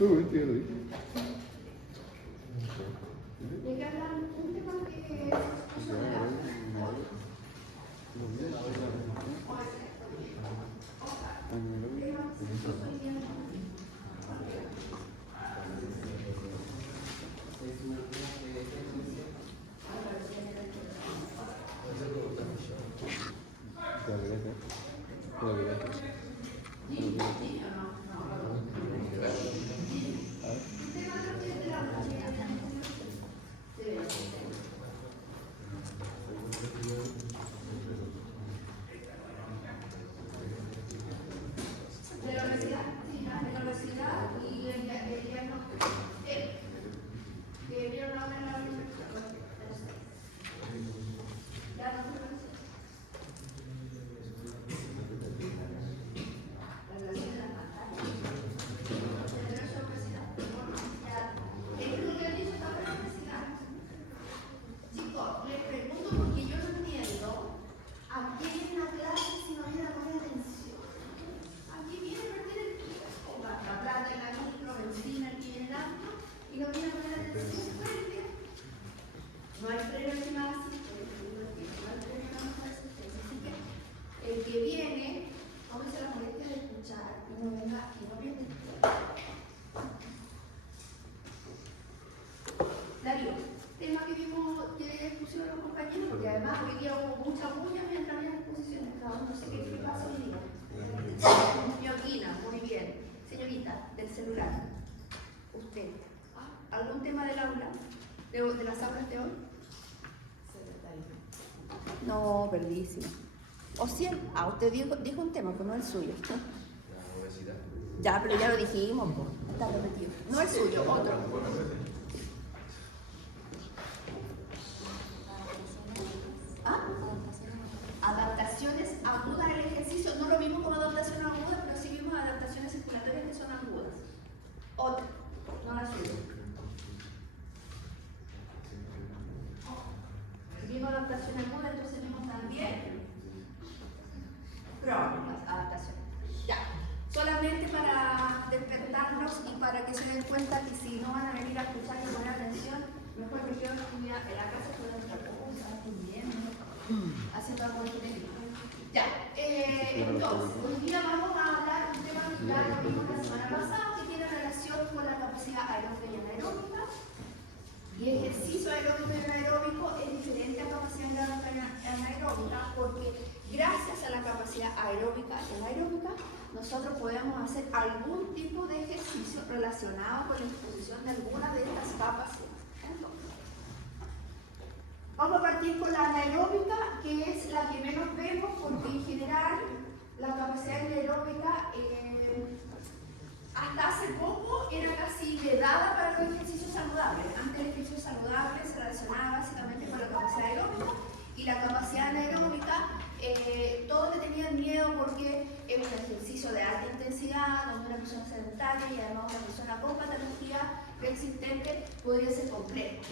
Muy bien, ya lo dije. Llegué a hablar un tema que de la universidad, sí, de la universidad y el diagnóstico. Que vieron ahora en la universidad. Ya no se conoce. La relación de la pantalla. De nuestra universidad. Ya. Es lo que han dicho sobre la universidad. Chicos, les pregunto porque yo no entiendo a qué viene la clase si no viene a poner atención. Aquí viene a perder el tiempo, gasta plata en la micro, benzina aquí en el auto y no viene a poner atención. No hay freno en más, no hay freno en más asistencia. Así que el que viene, tómese la molestia de escuchar y no venga y no viene. Darío, tema que vimos que pusieron los compañeros, porque además hoy día hubo mucha bulla mientras había exposiciones, cada uno no sé qué pasa hoy día. Ñoquina, muy bien. Señorita, del celular. Usted, ¿algún tema del aula? ¿De las aulas de hoy? No, perdísimo. O sí, usted dijo un tema, pero no el suyo. La obesidad. Ya, pero ya lo dijimos, po. Está repetido. No el suyo, otro. ¿Ah? Adaptaciones agudas al ejercicio. No lo vimos como adaptación aguda, pero sí vimos adaptaciones circulatorias que son agudas. Otro, no la suya. Vimos adaptación aguda, entonces vimos también crónicas, adaptaciones. Ya, solamente para despertarnos y para que se den cuenta que si no van a venir a escuchar y poner atención, mejor que yo en la casa pueden otra cosa, durmiendo, haciendo algo genérico. Ya, entonces, hoy día vamos a hablar de un tema que ya lo vimos la semana pasada, que tiene relación con la capacidad aeróbica y anaeróbica. Y ejercicio aeróbico y anaeróbico es diferente a capacidad aeróbica y anaeróbica porque gracias a la capacidad aeróbica y anaeróbica nosotros podemos hacer algún tipo de ejercicio relacionado con la exposición de alguna de estas capacidades. Entonces, vamos a partir con la anaeróbica, que es la que menos vemos porque en general la capacidad anaeróbica hasta hace poco era casi vedada para los ejercicios saludables. Antes el ejercicio saludable se relacionaba básicamente con la capacidad aeróbica y la capacidad anaeróbica todos le tenían miedo porque es un ejercicio de alta intensidad, donde una persona sedentaria y además una persona con patología preexistente podría ser complejo.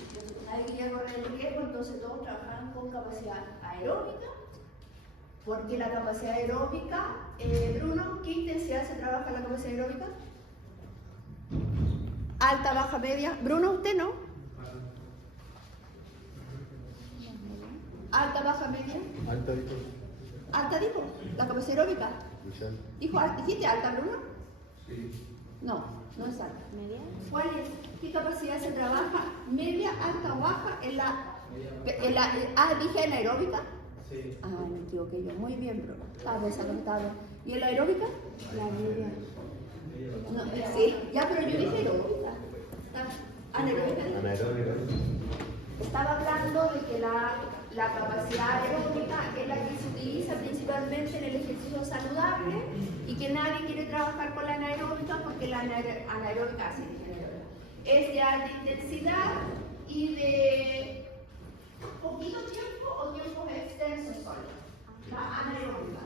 Nadie quería correr el riesgo, entonces todos trabajaban con capacidad aeróbica. Porque la capacidad aeróbica, Bruno, ¿qué intensidad se trabaja en la capacidad aeróbica? Alta, baja, media. Bruno, ¿usted no? Alta, baja, media. Alta, dijo. Alta dijo, la capacidad aeróbica. ¿Dijiste alta, Bruno? Sí. No, no es alta. ¿Media? ¿Cuál es? ¿Qué capacidad se trabaja? ¿Media, alta o baja? ¿Dije anaeróbica? Sí. Me equivoqué yo. Muy bien, Bruno. Estaba pensando que estaba bien. ¿Y en la aeróbica? La media. No, sí, ya, pero yo dije aeróbica. Anaeróbica. Anaeróbica. Estaba hablando de que la capacidad aeróbica es la que se utiliza principalmente en el ejercicio saludable y que nadie quiere trabajar con la anaeróbica porque la anaeróbica es de alta intensidad y de poquito tiempo o tiempos extensos solo. La anaeróbica.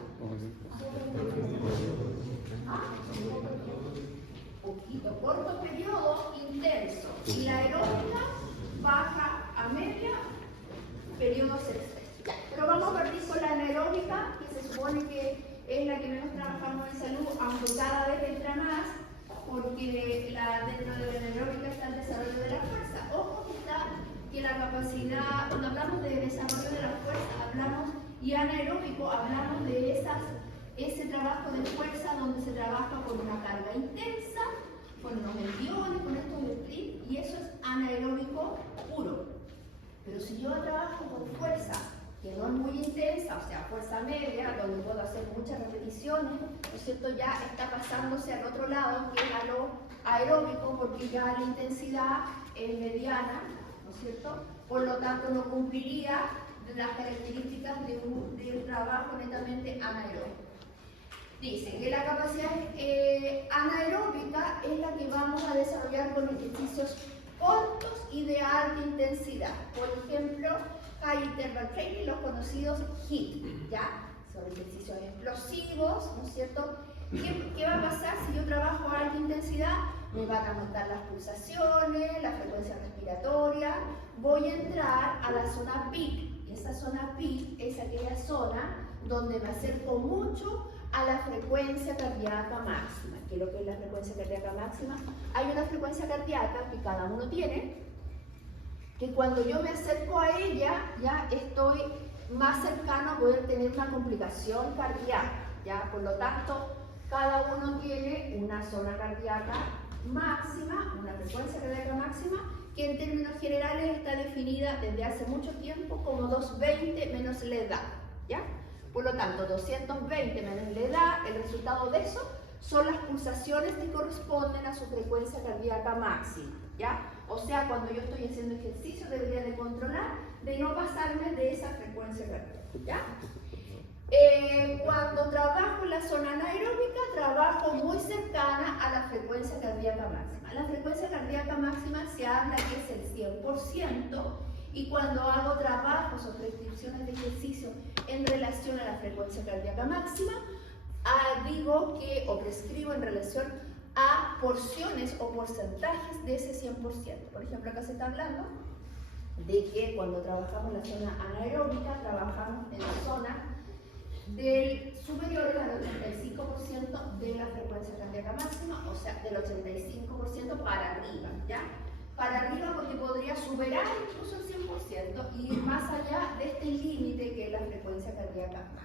Poquito, corto periodo, intenso. Y la aeróbica baja a media, periodos extensos. Pero vamos a partir con la anaeróbica, que se supone que es la que menos trabajamos en salud, aunque cada vez entra más, porque porque dentro de la anaeróbica está el desarrollo de la fuerza. Ojo que está que la capacidad, cuando hablamos de desarrollo de la fuerza, hablamos, y anaeróbico, hablamos de ese trabajo de fuerza donde se trabaja con una carga intensa, con unos enviones, con estos sprints, y eso es anaeróbico puro. Pero si yo trabajo con fuerza que no es muy intensa, o sea, fuerza media, donde puedo hacer muchas repeticiones, ¿no es cierto? Ya está pasándose al otro lado, que es a lo aeróbico, porque ya la intensidad es mediana, ¿no es cierto? Por lo tanto, no cumpliría las características de un trabajo netamente anaeróbico. Dice que la capacidad anaeróbica es la que vamos a desarrollar con ejercicios cortos y de alta intensidad. Por ejemplo, High Interval Training, los conocidos HIIT, ¿ya? Son ejercicios explosivos, ¿no es cierto? ¿Qué va a pasar si yo trabajo a alta intensidad? Me van a aumentar las pulsaciones, la frecuencia respiratoria, voy a entrar a la zona peak, y esa zona peak es aquella zona donde me acerco mucho a la frecuencia cardíaca máxima. ¿Qué es lo que es la frecuencia cardíaca máxima? Hay una frecuencia cardíaca que cada uno tiene, que cuando yo me acerco a ella, ya estoy más cercano a poder tener una complicación cardíaca, ¿ya? Por lo tanto, cada uno tiene una zona cardíaca máxima, una frecuencia cardíaca máxima, que en términos generales está definida desde hace mucho tiempo como 220 menos la edad, ¿ya? Por lo tanto, 220 menos la edad, el resultado de eso son las pulsaciones que corresponden a su frecuencia cardíaca máxima, ¿ya? O sea, cuando yo estoy haciendo ejercicio debería de controlar de no pasarme de esa frecuencia cardíaca, ¿ya? Cuando trabajo en la zona anaeróbica, trabajo muy cercana a la frecuencia cardíaca máxima. La frecuencia cardíaca máxima se habla que es el 100%, y cuando hago trabajos o prescripciones de ejercicio en relación a la frecuencia cardíaca máxima, digo que, o prescribo en relación a porciones o porcentajes de ese 100%. Por ejemplo, acá se está hablando de que cuando trabajamos en la zona anaeróbica, trabajamos en la zona del superior al 85% de la frecuencia cardíaca máxima, o sea, del 85% para arriba, ¿ya? Para arriba porque podría superar incluso el 100% y ir más allá de este límite que es la frecuencia cardíaca máxima.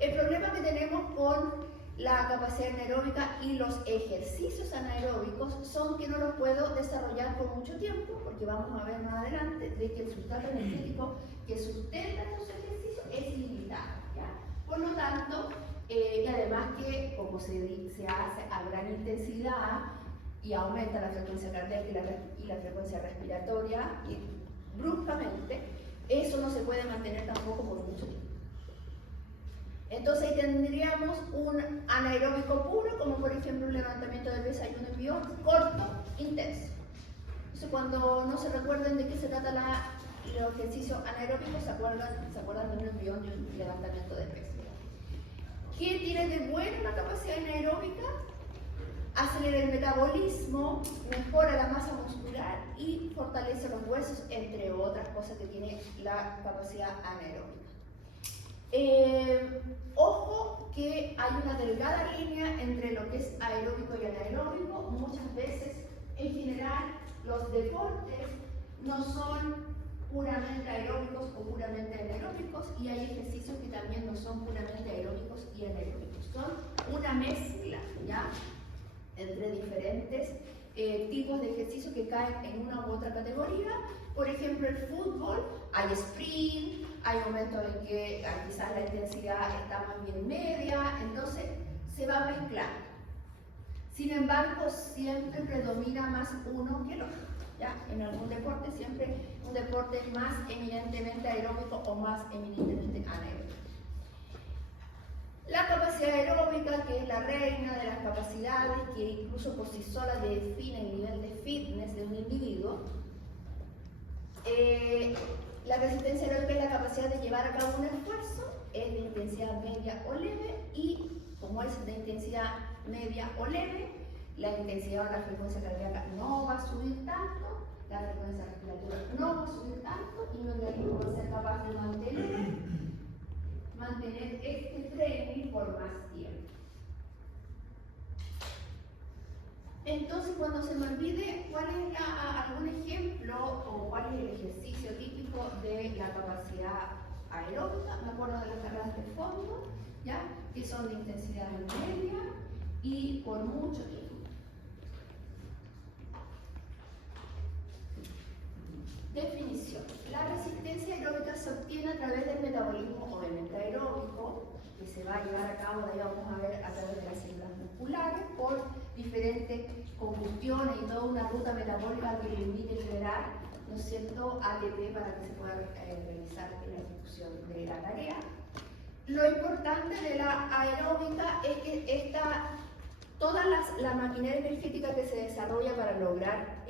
El problema que tenemos con la capacidad anaeróbica y los ejercicios anaeróbicos son que no los puedo desarrollar por mucho tiempo, porque vamos a ver más adelante de que el sustrato energético que sustenta estos ejercicios es limitado, ¿ya? Por lo tanto, y además que como se hace a gran intensidad y aumenta la frecuencia cardíaca y la frecuencia respiratoria bruscamente, eso no se puede mantener tampoco por mucho tiempo. Entonces ahí tendríamos un anaeróbico puro, como por ejemplo un levantamiento de pesa y un envión corto, intenso. Entonces cuando no se recuerden de qué se trata los ejercicios anaeróbicos, se acuerdan de un envión y un levantamiento de pesa. ¿Qué tiene de bueno la capacidad anaeróbica? Acelera el metabolismo, mejora la masa muscular y fortalece los huesos, entre otras cosas que tiene la capacidad anaeróbica. Ojo que hay una delgada línea entre lo que es aeróbico y anaeróbico. Muchas veces, en general, los deportes no son puramente aeróbicos o puramente anaeróbicos, y hay ejercicios que también no son puramente aeróbicos y anaeróbicos. Son una mezcla, ¿ya?, entre diferentes tipos de ejercicios que caen en una u otra categoría. Por ejemplo, el fútbol, hay sprint, hay momentos en que quizás la intensidad está más bien media, entonces se va a mezclar. Sin embargo, siempre predomina más uno que el otro, ¿ya? En algún deporte siempre un deporte es más eminentemente aeróbico o más eminentemente anaeróbico. La capacidad aeróbica, que es la reina de las capacidades, que incluso por sí sola define el nivel de fitness de un individuo. La resistencia aeróbica es la capacidad de llevar a cabo un esfuerzo, es de intensidad media o leve, y como es de intensidad media o leve, la intensidad o la frecuencia cardíaca no va a subir tanto, la frecuencia respiratoria no va a subir tanto, y mi organismo va a ser capaz de mantener este training por más tiempo. Entonces, cuando se me olvide cuál es algún ejemplo o cuál es el ejercicio típico de la capacidad aeróbica, me acuerdo de las carreras de fondo, ¿ya? Que son de intensidad media y por mucho tiempo. Definición. La resistencia aeróbica se obtiene a través del metabolismo obviamente aeróbico, que se va a llevar a cabo, ahí vamos a ver, a través de las células musculares, por diferentes combustiones y toda una ruta metabólica que le permite generar, ¿no es cierto?, ATP para que se pueda realizar la ejecución de la tarea. Lo importante de la aeróbica es que toda la maquinaria energética que se desarrolla para lograr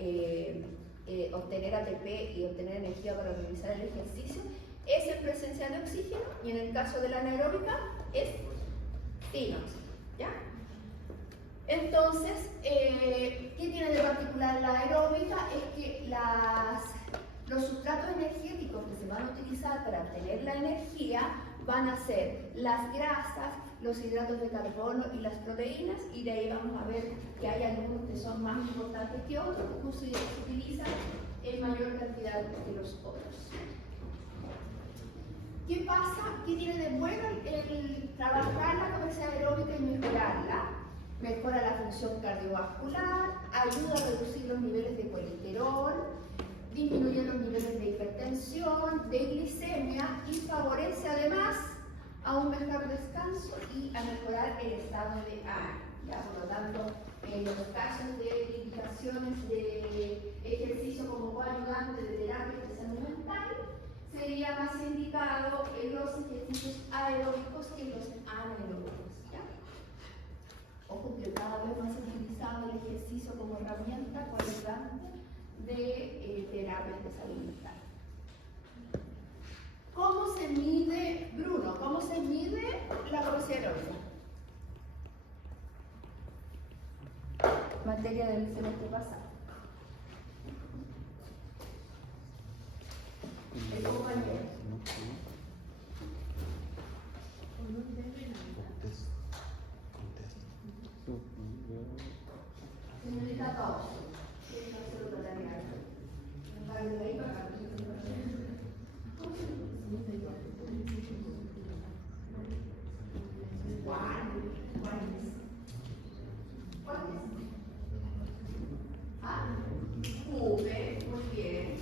obtener ATP y obtener energía para realizar el ejercicio es en presencia de oxígeno, y en el caso de la anaeróbica es sin oxígeno, ¿ya? Entonces, ¿qué tiene de particular la aeróbica? Es que los sustratos energéticos que se van a utilizar para obtener la energía van a ser las grasas, los hidratos de carbono y las proteínas, y de ahí vamos a ver que hay algunos que son más importantes que otros, que se utilizan en mayor cantidad que los otros. ¿Qué pasa? ¿Qué tiene de bueno el trabajar la capacidad aeróbica y mejorarla? Mejora la función cardiovascular, ayuda a reducir los niveles de colesterol, disminuye los niveles de hipertensión, de glicemia, y favorece además a un mejor descanso y a mejorar el estado de ánimo. ¿Ya? Por lo tanto, en los casos de indicaciones de ejercicio como coayudante de terapia de salud mental, sería más indicado en los ejercicios aeróbicos que los anaeróbicos. ¿Ya? Ojo que cada vez más se utilizado el ejercicio como herramienta coayudante de terapias de salud mental. ¿Cómo se mide, Bruno? ¿Cómo se mide la capacidad aeróbica? Materia del semestre pasado. El compañero. Señorita Pausa. Muy bien.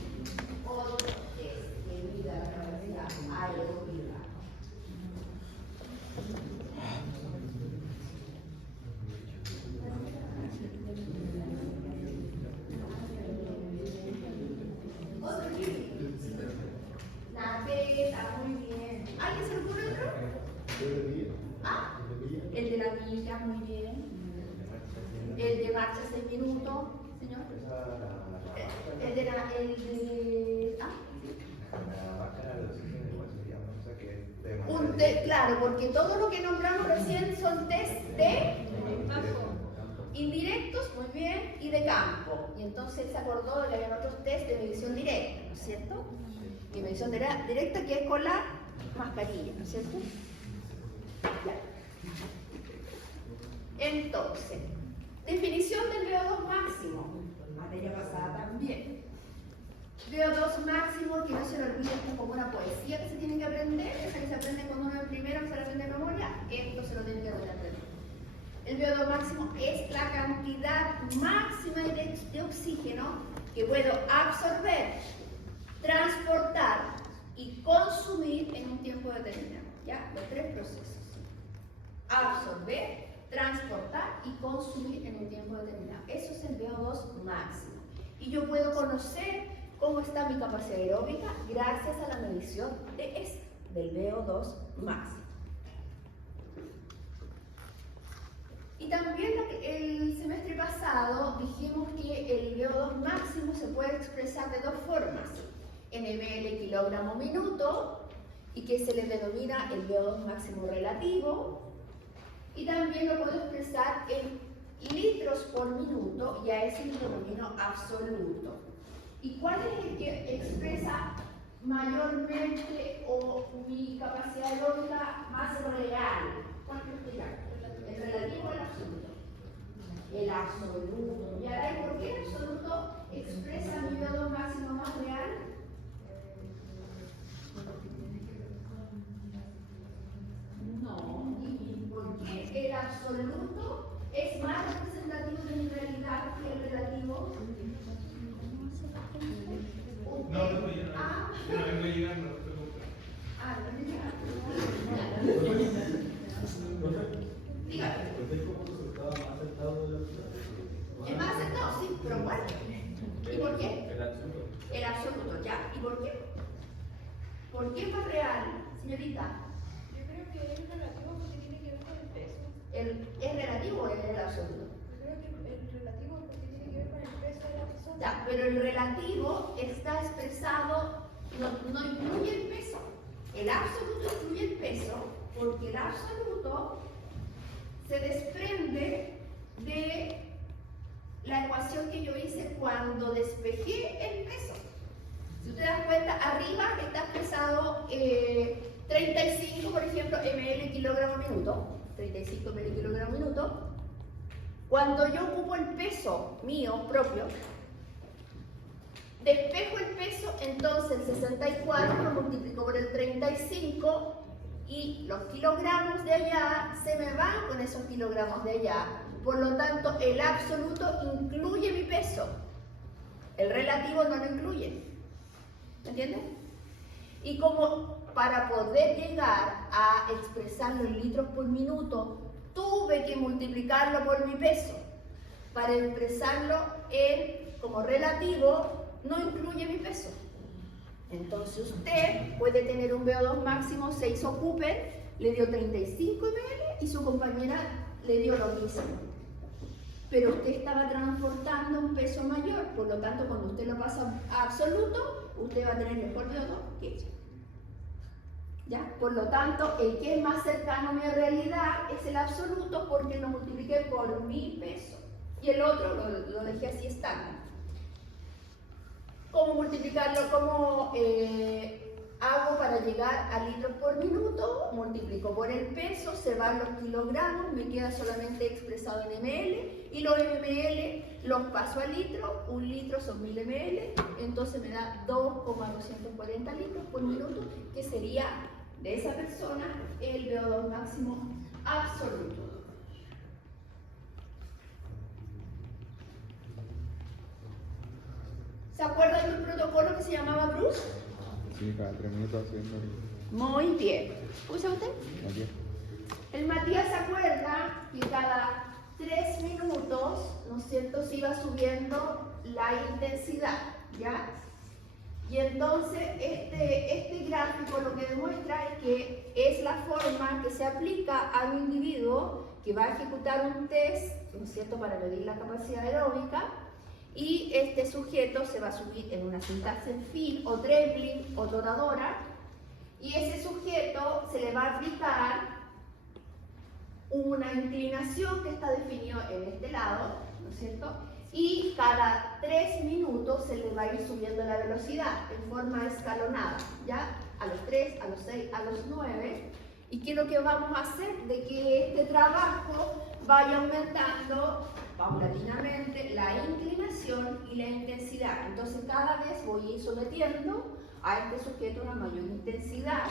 Otro test que mida la capacidad aeróbica. Otro tipo. La beta, muy bien. ¿Alguien se le ocurre otro? Ah, el de la milla, muy bien. El de marcha 6 minutos, señor. El de claro, porque todo lo que nombramos recién son test de indirectos, muy bien, y de campo. Y entonces se acordó de que había otros test de medición directa, ¿no es cierto? Y medición directa que es con la mascarilla, ¿no es cierto? Ya. Entonces, definición del VO2 máximo, materia pasada también. VO2 máximo, que no se lo olvide, esto es como una poesía que se tiene que aprender, esa que se aprende cuando uno es primero, que se la aprende de memoria, esto se lo tiene que aprender. El VO2 máximo es la cantidad máxima de oxígeno que puedo absorber, transportar y consumir en un tiempo determinado. ¿Ya? Los tres procesos. Absorber, transportar y consumir en un tiempo determinado. Eso es el VO2 máximo. Y yo puedo conocer cómo está mi capacidad aeróbica gracias a la medición del VO2 máximo. Y también el semestre pasado dijimos que el VO2 máximo se puede expresar de dos formas: en ml kilogramo minuto, y que se le denomina el VO2 máximo relativo, y también lo puedo expresar en litros por minuto, y a ese lo denomino absoluto. ¿Y cuál es el que expresa mayormente o mi capacidad aeróbica más real? ¿Cuál es el relativo o el absoluto? el absoluto. ¿Y ahora por qué el absoluto expresa mi VO2 máximo más real? No. ¿Y por qué el absoluto es más representativo de mi realidad que el relativo? No, yo no vengo llegando, no te preocupes. Dígame. ¿Cómo resultaba más acertado de la ciudad? ¿Es más acertado? Sí, pero ¿cuál? ¿Y por qué? El absoluto. El absoluto, ya. ¿Y por qué? ¿Por qué es más real, señorita? Yo creo que es relativo porque tiene que ver con el peso. ¿Es relativo o es el absoluto? Yo creo que el relativo porque tiene que ver con el peso de la persona. Ya, pero el relativo está expresado, no incluye el peso. El absoluto incluye el peso porque el absoluto se desprende de la ecuación que yo hice cuando despejé el peso. Si usted da cuenta, arriba está expresado 35, por ejemplo, ml kilogramo minuto. 35 ml kilogramo minuto. Cuando yo ocupo el peso mío propio, despejo el peso, entonces el 64 lo multiplico por el 35 y los kilogramos de allá se me van con esos kilogramos de allá. Por lo tanto, el absoluto incluye mi peso. El relativo no lo incluye. ¿Me entienden? Y como para poder llegar a expresarlo en litros por minuto, tuve que multiplicarlo por mi peso. Para expresarlo como relativo, no incluye mi peso. Entonces usted puede tener un VO2 máximo, 6 ocupen, le dio 35 ml y su compañera le dio lo mismo. Pero usted estaba transportando un peso mayor, por lo tanto cuando usted lo pasa a absoluto, usted va a tener mejor VO2 que ella. ¿Ya? Por lo tanto, el que es más cercano a mi realidad es el absoluto porque lo multipliqué por mi peso. Y el otro lo dejé así estándar. ¿Cómo multiplicarlo? ¿Cómo hago para llegar a litros por minuto? Multiplico por el peso, se van los kilogramos, me queda solamente expresado en ml y los ml los paso a litro, un litro son 1000 ml, entonces me da 2,240 litros por minuto, que sería de esa persona el VO2 máximo absoluto. ¿Se acuerdan de un protocolo que se llamaba Bruce? Sí, cada 3 minutos haciendo. Muy bien. ¿Usa usted? Aquí. El Matías se acuerda que cada 3 minutos, ¿no es cierto?, se iba subiendo la intensidad, ¿ya? Y entonces este gráfico lo que demuestra es que es la forma que se aplica a un individuo que va a ejecutar un test, ¿no es cierto?, para medir la capacidad aeróbica. Y este sujeto se va a subir en una cinta sin fin o trembling o rotadora y ese sujeto se le va a aplicar una inclinación que está definida en este lado, ¿no es cierto? Y cada 3 minutos se le va a ir subiendo la velocidad en forma escalonada, ¿ya? A los 3, a los 6, a los 9. ¿Y qué es lo que vamos a hacer? De que este trabajo vaya aumentando paulatinamente la inclinación y la intensidad. Entonces cada vez voy a ir sometiendo a este sujeto a una mayor intensidad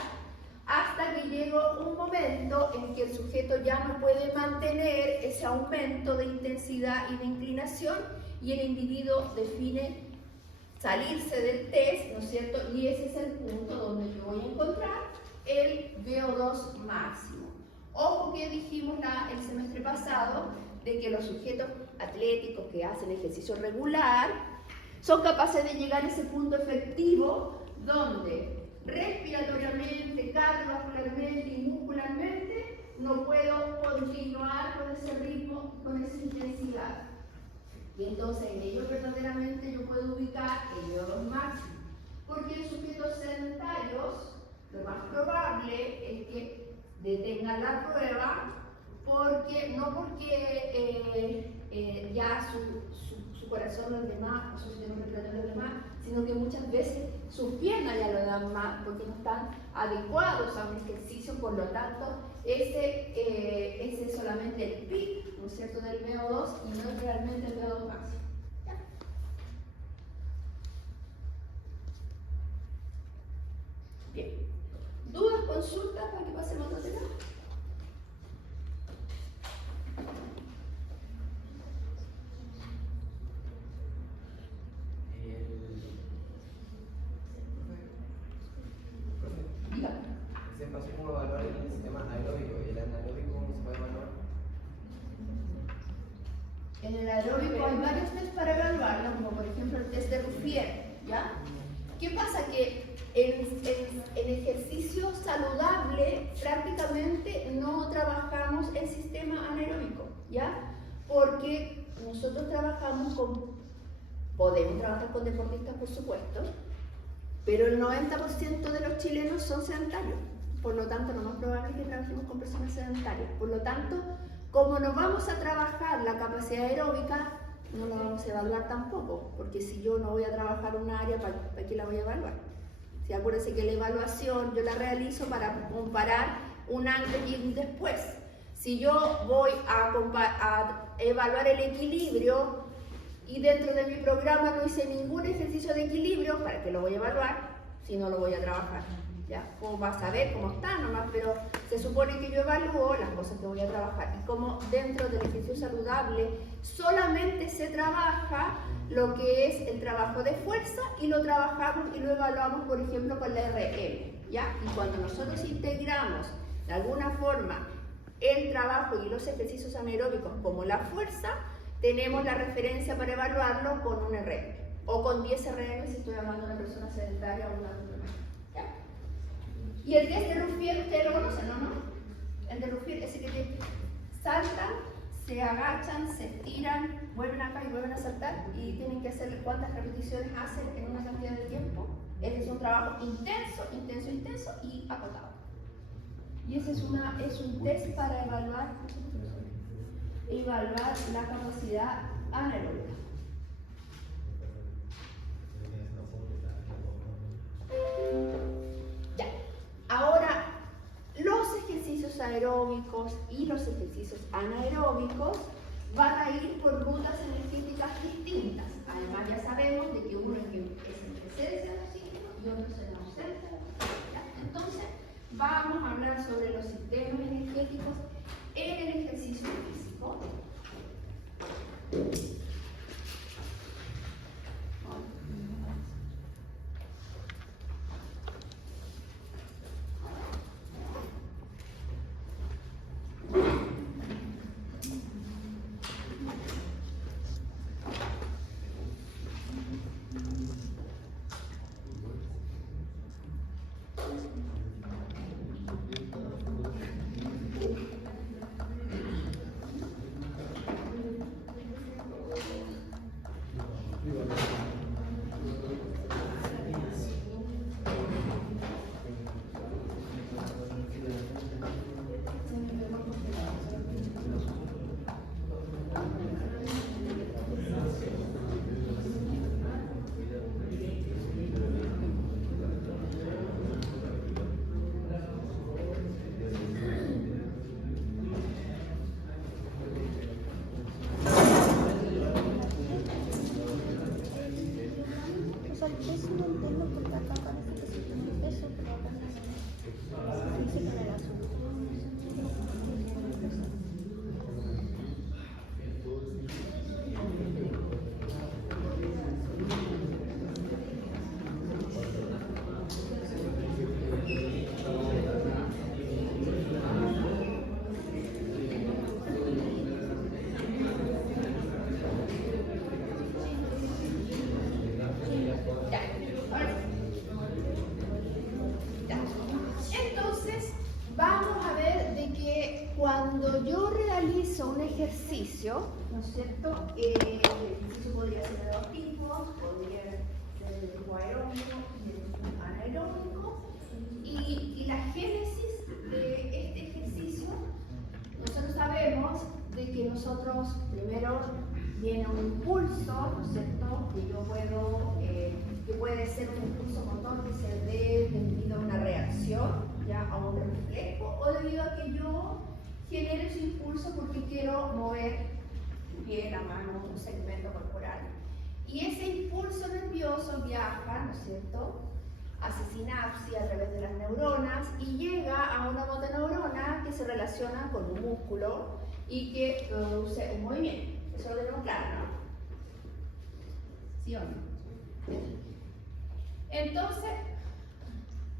hasta que llegue un momento en que el sujeto ya no puede mantener ese aumento de intensidad y de inclinación y el individuo define salirse del test, ¿no es cierto? Y ese es el punto donde yo voy a encontrar el VO2 máximo. Ojo que dijimos el semestre pasado de que los sujetos atléticos que hacen ejercicio regular son capaces de llegar a ese punto efectivo donde respiratoriamente, cardiovascularmente y muscularmente no puedo continuar con ese ritmo, con esa intensidad. Y entonces en ellos verdaderamente yo puedo ubicar el VO2 máximo. Porque en sujetos sedentarios lo más probable es que detengan la prueba no porque ya su corazón los demás, o su sistema respiratorio los demás, sino que muchas veces sus piernas ya lo dan más porque no están adecuados a un ejercicio, por lo tanto ese es solamente el pic, ¿no es cierto?, del VO2 y no es realmente el VO2 máximo. ¿Ya? Bien. ¿Dudas, consultas para que pasemos a otro tema? Se pasó como evaluar el sistema aeróbico y el anaeróbico, ¿cómo se puede evaluar? En el aeróbico hay varios test para evaluarlo, como por ejemplo el test de Ruffier, ¿ya? ¿Qué pasa? Que en ejercicio saludable prácticamente no trabajamos el sistema anaeróbico, ¿ya? Porque nosotros podemos trabajar con deportistas, por supuesto, pero el 90% de los chilenos son sedentarios. Por lo tanto, lo más probable es que trabajemos con personas sedentarias. Por lo tanto, como no vamos a trabajar la capacidad aeróbica, no la vamos a evaluar tampoco, porque si yo no voy a trabajar un área, ¿para qué la voy a evaluar? Si acuérdense que la evaluación yo la realizo para comparar un antes y un después. Si yo voy a evaluar el equilibrio y dentro de mi programa no hice ningún ejercicio de equilibrio, ¿para qué lo voy a evaluar si no lo voy a trabajar? ¿Ya? Como va a saber cómo está nomás, pero se supone que yo evalúo las cosas que voy a trabajar. Y como dentro del ejercicio saludable solamente se trabaja lo que es el trabajo de fuerza y lo trabajamos y lo evaluamos, por ejemplo, con la RM, ¿ya? Y cuando nosotros integramos de alguna forma el trabajo y los ejercicios anaeróbicos como la fuerza, tenemos la referencia para evaluarlo con un RM o con 10 RM si estoy hablando de una persona sedentaria o una persona, ¿ya? Y el test de Ruffier, ustedes lo conocen, ¿no? El de Ruffier, ese que te saltan, se agachan, se estiran, vuelven acá y vuelven a saltar y tienen que hacer cuántas repeticiones hacen en una cantidad de tiempo. Ese es un trabajo intenso, intenso, intenso y acotado. Y ese es un test para evaluar la capacidad anaeróbica. Ya. Ahora, los ejercicios aeróbicos y los ejercicios anaeróbicos van a ir por rutas energéticas distintas. Además, ya sabemos de que uno es en presencia de oxígeno y otro es en ausencia de oxígeno. Entonces, vamos a hablar sobre los sistemas energéticos en el ejercicio físico. Eso no entiendo porque acá parece que sí tiene peso, pero acá no. Dice que en el azul. Cuando yo realizo un ejercicio, ¿no es cierto? El ejercicio podría ser de dos tipos, podría ser de tipo aeróbico y de tipo anaeróbico. Y la génesis de este ejercicio, nosotros sabemos de que nosotros primero viene un impulso, ¿no es cierto? Que yo puedo, que puede ser un impulso motor que se dé debido a una reacción. ya a un reflejo, o debido a que yo genero ese impulso porque quiero mover el pie, la mano, un segmento corporal. Y ese impulso nervioso viaja, ¿no es cierto?, hace sinapsis a través de las neuronas y llega a una motoneurona que se relaciona con un músculo y que produce un movimiento. Eso lo tenemos claro, ¿no? ¿Sí o no? Entonces,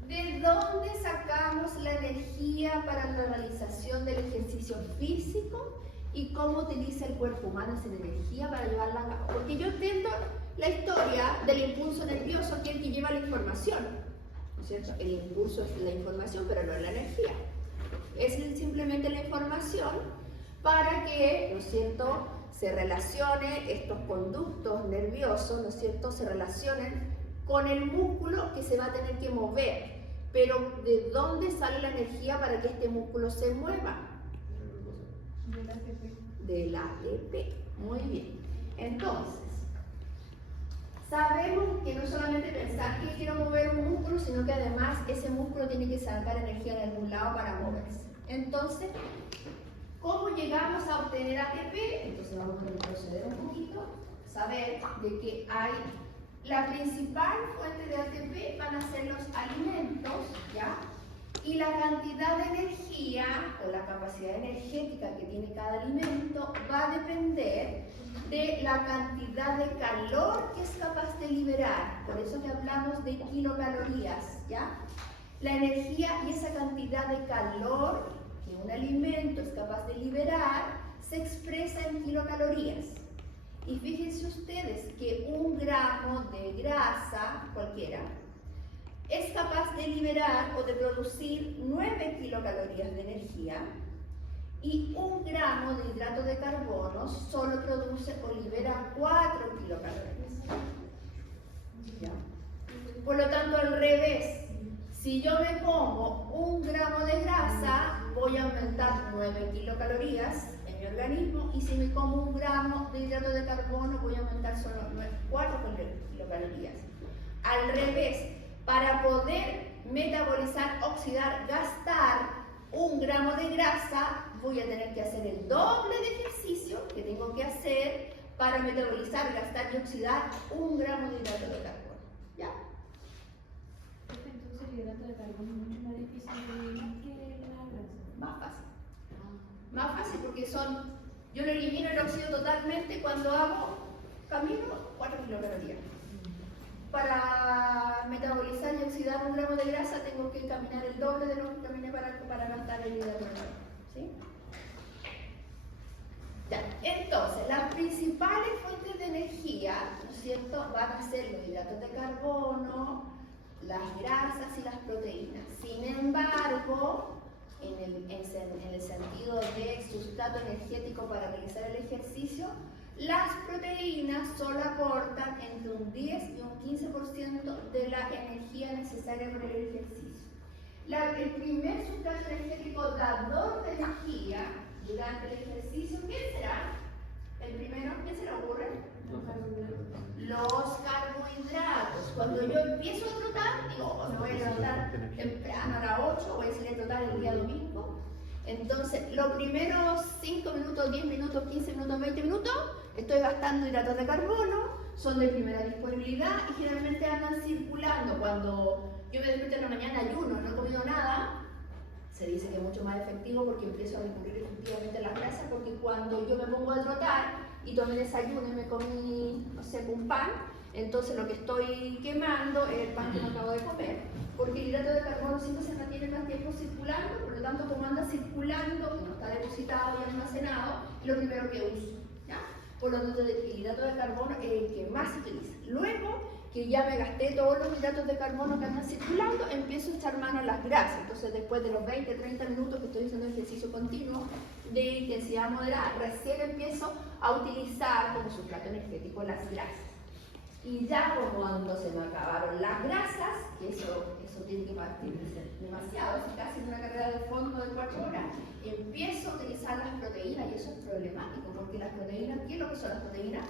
¿de dónde sacamos la energía para la realización del ejercicio físico y cómo utiliza el cuerpo humano esa energía para llevarla a cabo? Porque yo entiendo la historia del impulso nervioso, que es el que lleva la información, ¿no es cierto? El impulso es la información, pero no es la energía. Es simplemente la información para que, ¿no es cierto?, se relacione estos conductos nerviosos, ¿no es cierto?, se relacionen con el músculo que se va a tener que mover. Pero ¿de dónde sale la energía para que este músculo se mueva? Del ATP. Muy bien. Entonces, sabemos que no solamente pensar que quiero mover un músculo, sino que además ese músculo tiene que sacar energía de algún lado para moverse. Entonces, ¿cómo llegamos a obtener ATP? Entonces vamos a retroceder un poquito, saber de que hay la principal fuente de ATP van a ser los alimentos, ¿ya? Y la cantidad de energía o la capacidad energética que tiene cada alimento va a depender de la cantidad de calor que es capaz de liberar. Por eso que hablamos de kilocalorías, ¿ya? La energía y esa cantidad de calor que un alimento es capaz de liberar se expresa en kilocalorías. Y fíjense ustedes que 1 gramo de grasa cualquiera es capaz de liberar o de producir 9 kilocalorías de energía, y 1 gramo de hidrato de carbono solo produce o libera 4 kilocalorías. ¿Ya? Por lo tanto, al revés, si yo me como 1 gramo de grasa, voy a aumentar 9 kilocalorías en mi organismo, y si me como 1 gramo de hidrato de carbono, voy a aumentar solo 4 kilocalorías. Al revés, para poder metabolizar, oxidar, gastar 1 gramo de grasa, voy a tener que hacer el doble de ejercicio que tengo que hacer para metabolizar, gastar y oxidar 1 gramo de hidrato de carbono. ¿Ya? Entonces el hidrato de carbono es mucho más difícil que la grasa. Más fácil. Más fácil porque yo lo elimino el óxido totalmente cuando camino 4 kilocalorías. Para metabolizar y oxidar 1 gramo de grasa tengo que caminar el doble de lo que caminé para gastar el hidrato de carbono. ¿Sí? Ya. Entonces, las principales fuentes de energía, ¿no es cierto?, van a ser los hidratos de carbono, las grasas y las proteínas. Sin embargo, en el sentido de sustrato energético para realizar el ejercicio, las proteínas solo aportan entre un 10 y un 15% de la energía necesaria para el ejercicio. El primer sustrato energético dador de energía durante el ejercicio, ¿quién será? El primero, ¿qué se le ocurre? Los carbohidratos. Cuando yo empiezo a trotar, digo, me voy a levantar temprano a las 8, voy a salir a trotar el día domingo. Entonces, los primeros 5 minutos, 10 minutos, 15 minutos, 20 minutos, estoy gastando hidratos de carbono, son de primera disponibilidad y generalmente andan circulando. Cuando yo me despierto en la mañana, ayuno, no he comido nada, se dice que es mucho más efectivo porque empiezo a recurrir efectivamente a las grasas, porque cuando yo me pongo a trotar y tomé desayuno y me comí, no sé, un pan, entonces lo que estoy quemando es el pan que me acabo de comer, porque el hidrato de carbono siempre se mantiene más tiempo circulando, por lo tanto como anda circulando, no está depositado y almacenado, es lo primero que uso, ¿ya? Por lo tanto el hidrato de carbono es el que más se utiliza. Luego que ya me gasté todos los hidratos de carbono que andan circulando, empiezo a echar mano a las grasas. Entonces después de los 20-30 minutos que estoy haciendo ejercicio continuo de intensidad moderada, recién empiezo a utilizar como sustrato energético las grasas. Y ya cuando se me acabaron las grasas, que eso tiene que partir demasiado, es casi una carrera de fondo de 4 horas, empiezo a utilizar las proteínas, y eso es problemático, porque las proteínas, ¿qué es lo que son las proteínas?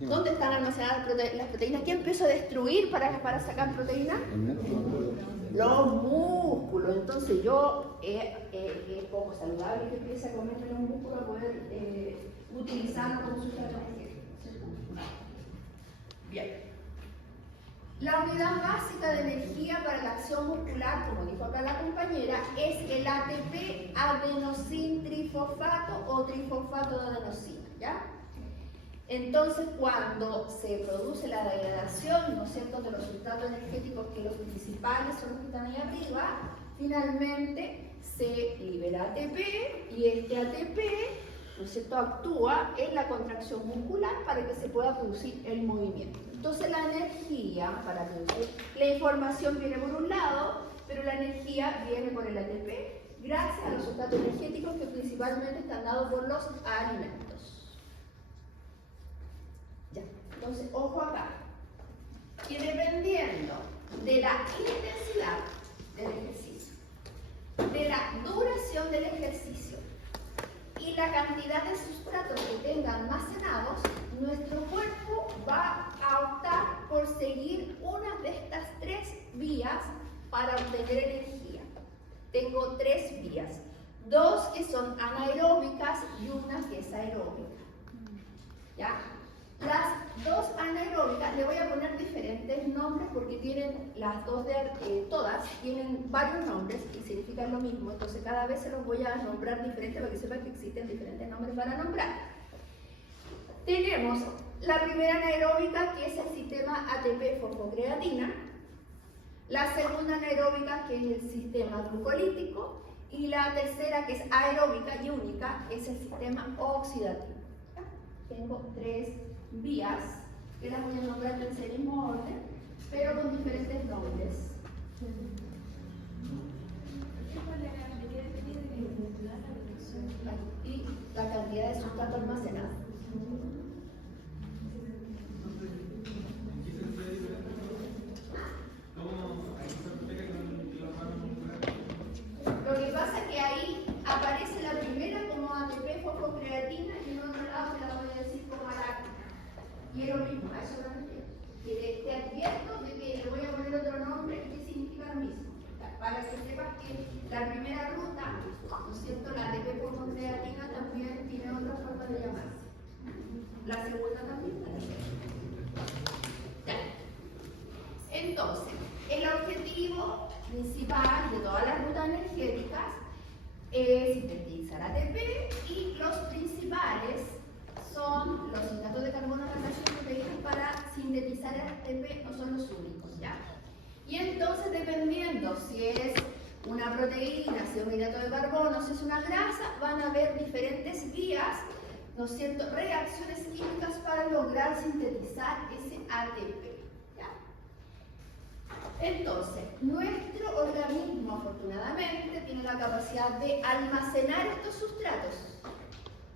¿Dónde están almacenadas las proteínas? ¿Qué empiezo a destruir para sacar proteínas? los músculos. Entonces yo es poco saludable que empiece a comerme los músculos a poder utilizarlo como sustrato energético. Bien. La unidad básica de energía para la acción muscular, como dijo acá la compañera, es el ATP adenosin-trifosfato o trifosfato de adenosina, ¿ya? Entonces, cuando se produce la degradación, ¿no es cierto?, de los sustratos energéticos, que los principales son los que están ahí arriba, finalmente se libera ATP y este ATP, ¿no es cierto?, actúa en la contracción muscular para que se pueda producir el movimiento. Entonces la energía para producir la información viene por un lado, pero la energía viene por el ATP gracias a los sustratos energéticos que principalmente están dados por los alimentos. Ya, entonces ojo acá, que dependiendo de la intensidad del ejercicio, de la duración del ejercicio y la cantidad de sustratos que tenga almacenados, nuestro cuerpo va a optar por seguir una de estas tres vías para obtener energía. Tengo tres vías, dos que son anaeróbicas y una que es aeróbica. ¿Ya? Las dos anaeróbicas, le voy a poner diferentes nombres porque tienen las dos, todas tienen varios nombres y significan lo mismo, entonces cada vez se los voy a nombrar diferente para que sepan que existen diferentes nombres para nombrar. Tenemos la primera anaeróbica, que es el sistema ATP-fosfocreatina, la segunda anaeróbica, que es el sistema glucolítico, y la tercera, que es aeróbica y única, es el sistema oxidativo. ¿Ya? Tengo tres vías que las voy a nombrar en el mismo orden, pero con diferentes nombres. Y la cantidad de sustrato almacenado. Lo que pasa es que ahí aparece la primera como ATP fosfocreatina y en otro lado te la voy a decir como aláctica. Y es lo mismo, a eso me refiero. Te advierto de que le voy a poner otro nombre que significa lo mismo. Para que sepas que la primera ruta, ¿no es cierto?, la ATP fosfocreatina también tiene otra forma de llamarse. La segunda también. Ya. Entonces, el objetivo principal de todas las rutas energéticas es sintetizar ATP y los principales son los hidratos de carbono, grasas y proteínas. Para sintetizar ATP no son los únicos, ¿ya? Y entonces, dependiendo si es una proteína, si es un hidrato de carbono, si es una grasa, van a haber diferentes vías, ¿no es cierto?, reacciones químicas para lograr sintetizar ese ATP. Entonces, nuestro organismo afortunadamente tiene la capacidad de almacenar estos sustratos,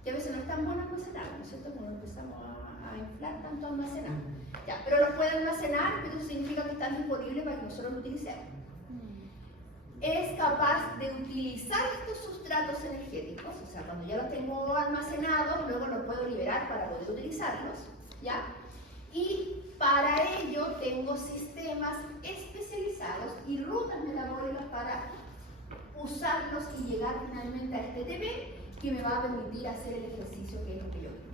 que a veces no es tan bueno almacenar, ¿no es cierto?, cuando empezamos a inflar tanto almacenar. Ya, pero los puede almacenar, pero eso significa que están disponibles para que nosotros lo utilicemos. Es capaz de utilizar estos sustratos energéticos, o sea, cuando ya los tengo almacenados, luego los puedo liberar para poder utilizarlos, ¿ya? Y para ello tengo sistemas especializados y rutas metabólicas para usarlos y llegar finalmente a este ATP que me va a permitir hacer el ejercicio que es lo que yo quiero.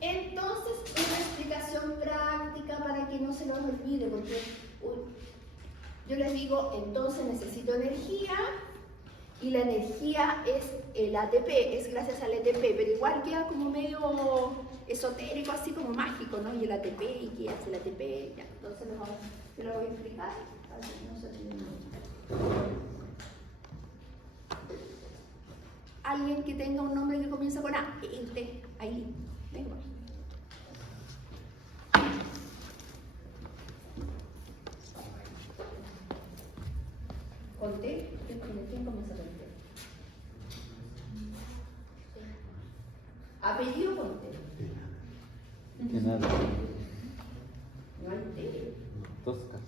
Entonces, una explicación práctica para que no se nos olvide, porque yo les digo, entonces necesito energía y la energía es el ATP, es gracias al ATP, pero igual queda como medio esotérico, así como mágico, ¿no? Y el ATP, ¿y qué hace el ATP? Ya, entonces se lo voy a explicar, para que no se olviden mucho. Alguien que tenga un nombre que comienza con A, usted, ahí, venga. ¿Con T? ¿Quién comienza con T? ¿Apellido con T? Que nada. No hay T. Tosca.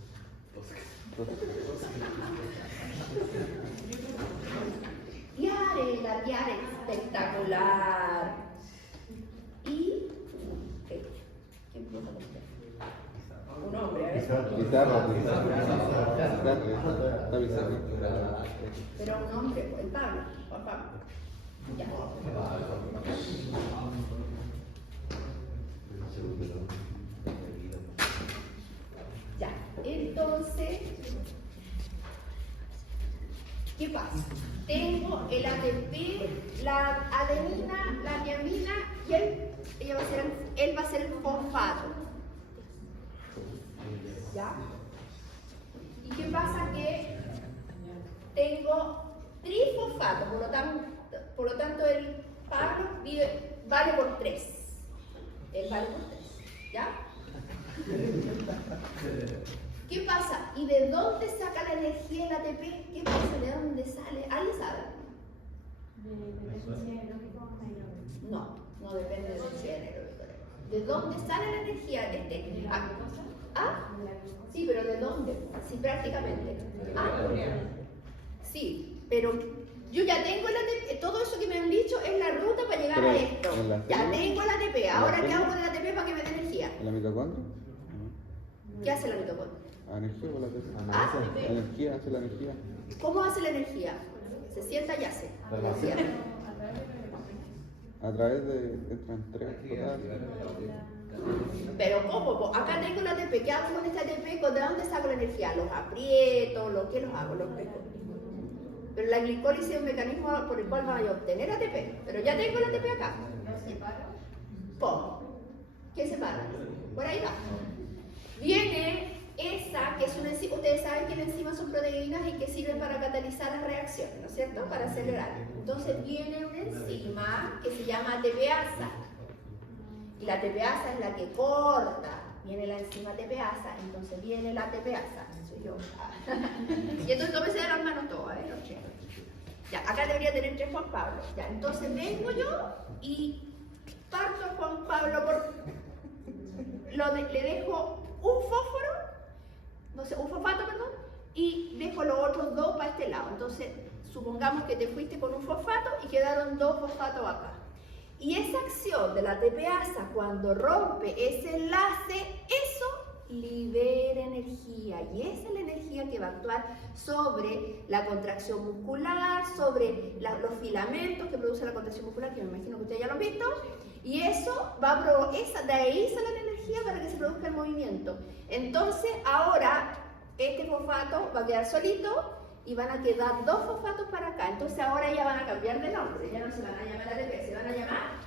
Tiare, la tiare espectacular. Y ¿qué empieza con T? Un hombre, a ver. Guitarra, la pizarra. Pero un hombre, el Pablo, Juan Pablo. Ya. Ya, entonces, ¿qué pasa? Tengo el ATP, la adenina, la tiamina y él va a ser el fosfato. ¿Ya? ¿Y qué pasa? Que tengo trifosfato, por lo tanto el Pablo vale por 3. Él vale por 3. ¿Ya? ¿Qué pasa? ¿Y de dónde saca la energía el ATP? ¿Qué pasa? ¿De dónde sale? ¿Alguien sabe? No depende del género. ¿De dónde sale la energía? Sí, pero ¿de dónde? Sí, prácticamente. Sí, pero yo ya tengo el ATP, todo eso que me han dicho es la ruta para llegar a esto. Ya tengo el ATP, ahora ¿qué hago con el ATP para que me dé energía? ¿La mitocondria? ¿Qué hace la mitocondria? Energía o la ATP. Energía, hace la energía. ¿Cómo hace la energía? Se sienta y hace. A través de entran 3 totales. Pero ¿cómo? Acá tengo el ATP, ¿qué hago con este ATP? ¿De dónde saco la energía? ¿Los aprieto? ¿Qué los hago? Los pesco. Pero la glicólisis es un mecanismo por el cual voy a obtener ATP. Pero ya tengo el ATP acá. ¿Cómo? ¿Qué separa? Por ahí va. Viene esa, que es una enzima. Ustedes saben que las enzimas son proteínas y que sirven para catalizar las reacciones, ¿no es cierto? Para acelerar. Entonces viene una enzima que se llama ATPasa. Y la ATPasa es la que corta. Viene la enzima ATPasa, entonces viene la ATPasa. Soy yo. Y entonces tómese de las manos todas, los tres. Ya, acá debería tener 3 Juan Pablo. Ya, entonces vengo yo y parto a Juan Pablo le dejo un fósforo, un fosfato, perdón, y dejo los otros 2 para este lado. Entonces, supongamos que te fuiste con un fosfato y quedaron 2 fosfatos acá. Y esa acción de la ATPasa, cuando rompe ese enlace, eso libera energía. Y esa es la energía que va a actuar sobre la contracción muscular, sobre los filamentos que produce la contracción muscular, que me imagino que ustedes ya lo han visto. Y eso de ahí sale la energía para que se produzca el movimiento. Entonces, ahora, este fosfato va a quedar solito y van a quedar 2 fosfatos para acá. Entonces ahora ya van a cambiar de nombre, ya no se van a llamar ADP, se van a llamar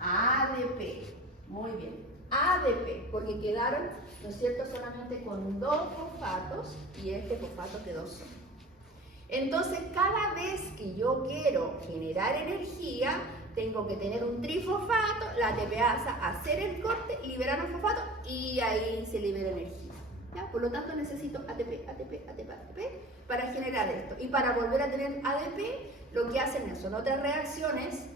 ADP. Muy bien, ADP, porque quedaron, ¿no es cierto?, solamente con 2 fosfatos y este fosfato quedó solo. Entonces cada vez que yo quiero generar energía, tengo que tener un trifosfato, la ATPasa, hacer el corte, liberar un fosfato y ahí se libera energía. ¿Ya? Por lo tanto necesito ATP para generar esto. Y para volver a tener ADP, lo que hacen son otras reacciones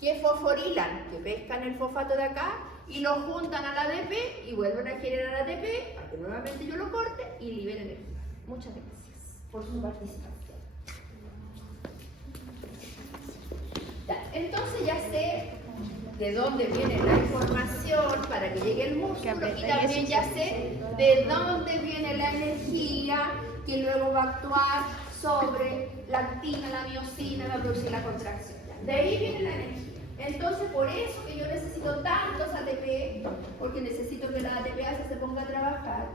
que fosforilan, que pescan el fosfato de acá y lo juntan al ADP y vuelven a generar ATP para que nuevamente yo lo corte y libere energía. Muchas gracias por su participación. Ya, entonces ya sé de dónde viene la información para que llegue el músculo y también ya sé de dónde viene la energía que luego va a actuar sobre la actina, la miocina, va a producir la contracción. De ahí viene la energía. Entonces, por eso que yo necesito tantos ATP, porque necesito que la ATPasa se ponga a trabajar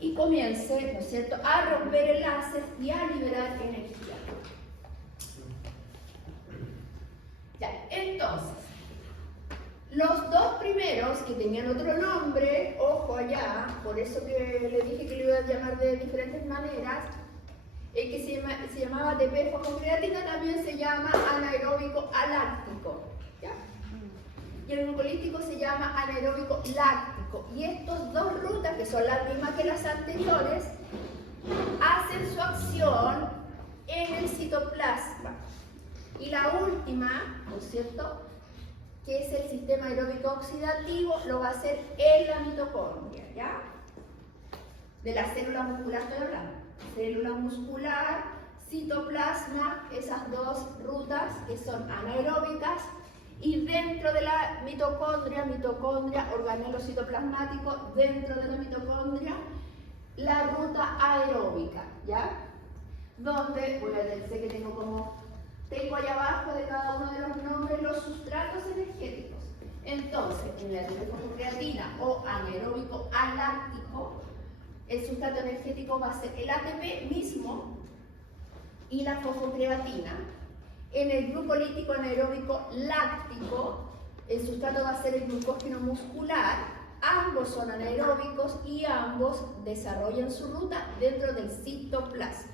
y comience, ¿no es cierto?, a romper enlaces y a liberar energía. Ya, entonces, los 2 primeros que tenían otro nombre, ojo allá, por eso que le dije que lo iba a llamar de diferentes maneras, el que se llamaba ATP fosfocreatina también se llama anaeróbico aláctico, ¿ya? Y el glucolítico se llama anaeróbico láctico. Y estas 2 rutas, que son las mismas que las anteriores, hacen su acción en el citoplasma. Y la última, ¿no es cierto?, que es el sistema aeróbico oxidativo, lo va a hacer en la mitocondria, ¿ya? De la célula muscular estoy hablando. Célula muscular, citoplasma, esas 2 rutas que son anaeróbicas, y dentro dentro de la mitocondria, organelo citoplasmático, dentro de la mitocondria, la ruta aeróbica, ¿ya? Donde, bueno, sé que tengo ahí abajo de cada uno de los nombres los sustratos energéticos. Entonces, en la fosfocreatina o anaeróbico aláctico, el sustrato energético va a ser el ATP mismo y la fosfocreatina. En el glucolítico anaeróbico láctico, el sustrato va a ser el glucógeno muscular. Ambos son anaeróbicos y ambos desarrollan su ruta dentro del citoplasma.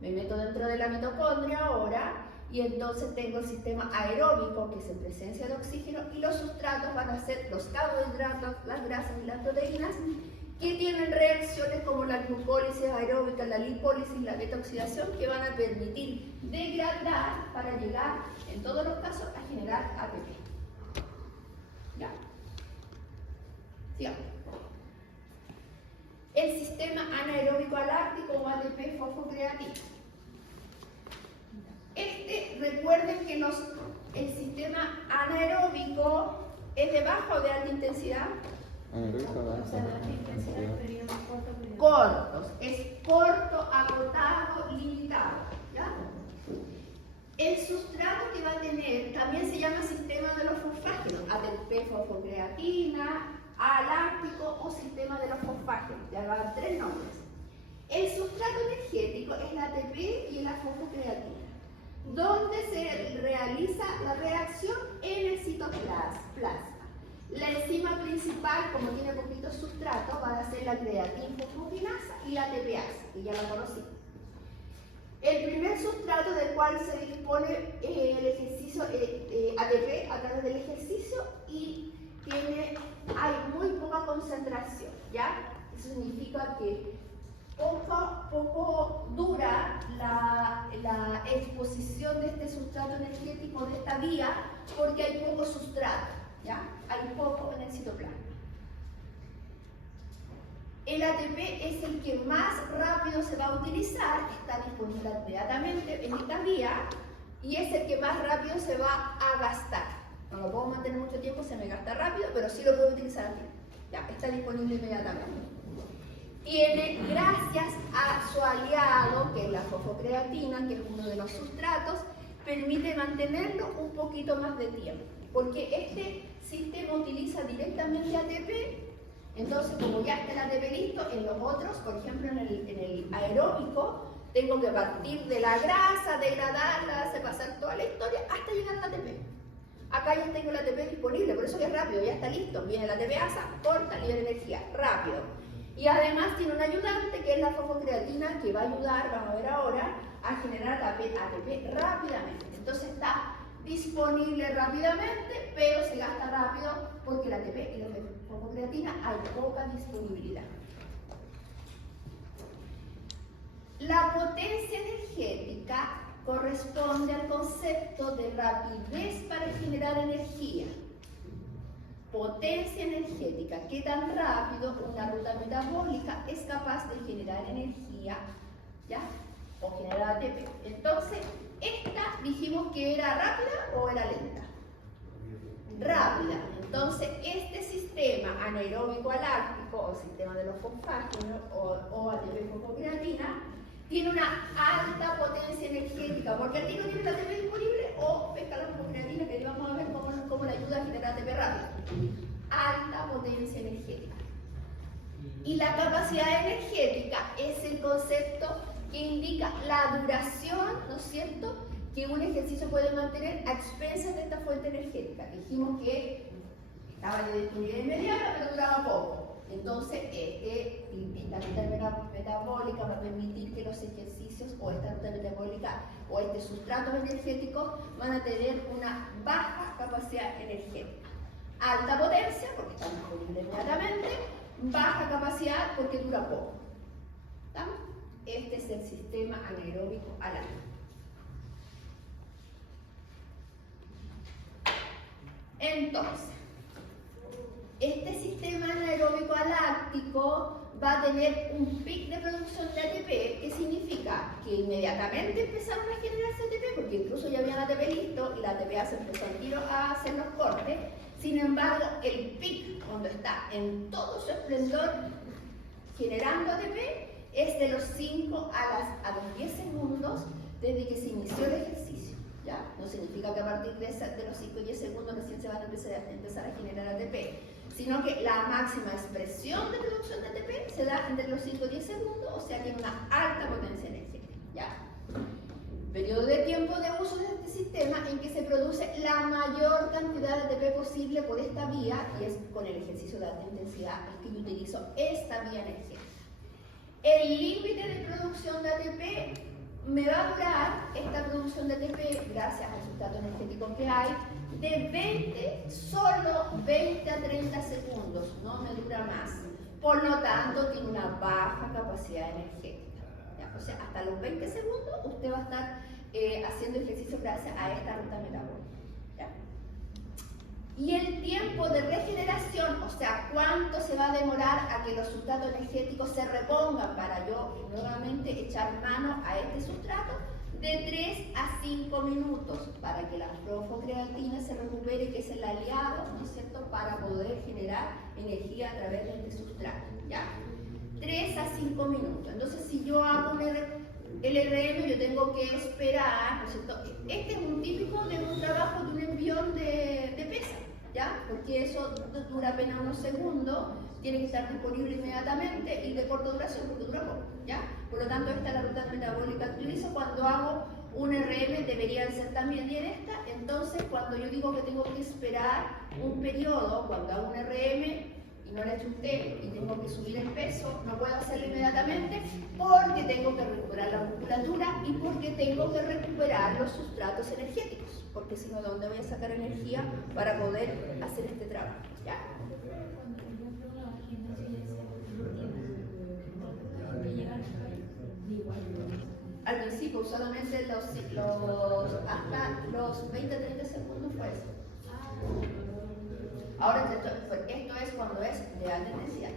Me meto dentro de la mitocondria ahora y entonces tengo el sistema aeróbico, que es en presencia de oxígeno, y los sustratos van a ser los carbohidratos, las grasas y las proteínas, que tienen reacciones como la glucólisis aeróbica, la lipólisis, la beta-oxidación, que van a permitir degradar para llegar, en todos los casos, a generar ATP. ¿Ya? Sigamos. El sistema anaeróbico aláctico o ATP fosfocreatina. Recuerden que el sistema anaeróbico es de baja o de alta intensidad. Cortos, es corto, acotado, limitado, ¿ya? El sustrato que va a tener también se llama sistema de los fosfágenos, ATP fosfocreatina, aláctico o sistema de los fosfágenos, ya van 3 nombres. El sustrato energético es la ATP y la fosfocreatina, donde se realiza la reacción en el citoplasma. La enzima principal, como tiene poquito sustrato, va a ser la creatinfosfoginasa y la ATPasa, que ya la conocí. El primer sustrato del cual se dispone el ejercicio ATP a través del ejercicio y hay muy poca concentración, ¿ya? Eso significa que poco dura la exposición de este sustrato energético de esta vía porque hay poco sustrato, ¿ya? Hay poco en el citoplasma. El ATP es el que más rápido se va a utilizar, está disponible inmediatamente en esta vía y es el que más rápido se va a gastar. No lo puedo mantener mucho tiempo, se me gasta rápido, pero sí lo puedo utilizar aquí. Ya, está disponible inmediatamente. Tiene, gracias a su aliado, que es la fosfocreatina, que es uno de los sustratos, permite mantenerlo un poquito más de tiempo, porque este sistema utiliza directamente ATP. Entonces, como ya está el ATP listo, en los otros, por ejemplo en el aeróbico, tengo que partir de la grasa, degradarla, hacer pasar toda la historia hasta llegar al ATP. Acá ya tengo el ATP disponible, por eso que es rápido, ya está listo. Viene el ATPasa, corta, libera energía, rápido. Y además tiene un ayudante que es la fosfocreatina, que va a ayudar, vamos a ver ahora, a generar ATP rápidamente. Entonces está disponible rápidamente, pero se gasta rápido porque el ATP y la fosfocreatina hay poca disponibilidad. La potencia energética corresponde al concepto de rapidez para generar energía. Potencia energética, qué tan rápido una ruta metabólica es capaz de generar energía, ¿ya? O generar ATP. Entonces, esta dijimos que era rápida o era lenta. Rápida. Entonces, este sistema anaeróbico aláctico o sistema de los fosfágenos o ATP fosfocreatina tiene una alta potencia energética, porque aquí no tiene el ATP disponible o pesca la fosfocreatina, que vamos a ver cómo le ayuda a generar ATP rápido. Alta potencia energética. Y la capacidad energética es el concepto que indica la duración, ¿no es cierto?, que un ejercicio puede mantener a expensas de esta fuente energética. Dijimos que estaba de disponibilidad inmediata, pero duraba poco. Entonces, la ruta metabólica va a permitir que los ejercicios o esta ruta metabólica o este sustrato energético van a tener una baja capacidad energética. Alta potencia, porque está disponible inmediatamente, baja capacidad porque dura poco. ¿Estamos? Este es el sistema anaeróbico aláctico. Entonces, este sistema anaeróbico aláctico va a tener un pic de producción de ATP, que significa que inmediatamente empezaron a generarse ATP, porque incluso ya habían ATP listo y la ATPA se empezó al tiro a hacer los cortes. Sin embargo, el pic, cuando está en todo su esplendor generando ATP, es de los 5 a los 10 segundos desde que se inició el ejercicio. ¿Ya? No significa que a partir de los 5 y 10 segundos recién se van a empezar a generar ATP, sino que la máxima expresión de producción de ATP se da entre los 5 y 10 segundos, o sea que tiene una alta potencia energética. ¿Ya? Periodo de tiempo de uso de este sistema en que se produce la mayor cantidad de ATP posible por esta vía, y es con el ejercicio de alta intensidad, es que yo utilizo esta vía energética. El límite de producción de ATP me va a durar, esta producción de ATP, gracias al sustrato energético que hay, de solo 20 a 30 segundos, no me dura más. Por lo tanto, tiene una baja capacidad energética. ¿Ya? O sea, hasta los 20 segundos usted va a estar haciendo ejercicio gracias a esta ruta metabólica. ¿Ya? Y el tiempo de regeneración, o sea, cuánto se va a demorar a que los sustratos energéticos se repongan para yo nuevamente echar mano a este sustrato, de 3 a 5 minutos para que la fosfocreatina se recupere, que es el aliado, ¿no es cierto?, para poder generar energía a través de este sustrato. ¿Ya? 3 a 5 minutos. Entonces, si yo hago un LRM, yo tengo que esperar, ¿no es cierto? Este es un típico de un trabajo de un envión de pesa, ¿ya? Porque eso dura apenas unos segundos, tiene que estar disponible inmediatamente y de corta duración porque dura poco, ¿ya? Por lo tanto, esta es la ruta metabólica que utilizo. Cuando hago un RM deberían ser también bien esta. Entonces, cuando yo digo que tengo que esperar un periodo, cuando hago un RM y no le echo usted y tengo que subir el peso, no puedo hacerlo inmediatamente porque tengo que recuperar la musculatura y porque tengo que recuperar los sustratos energéticos, porque si no, ¿de dónde voy a sacar energía para poder hacer este trabajo? ¿Ya? Al principio, solamente hasta los 20-30 segundos fue eso. Ahora esto es cuando es de alta intensidad.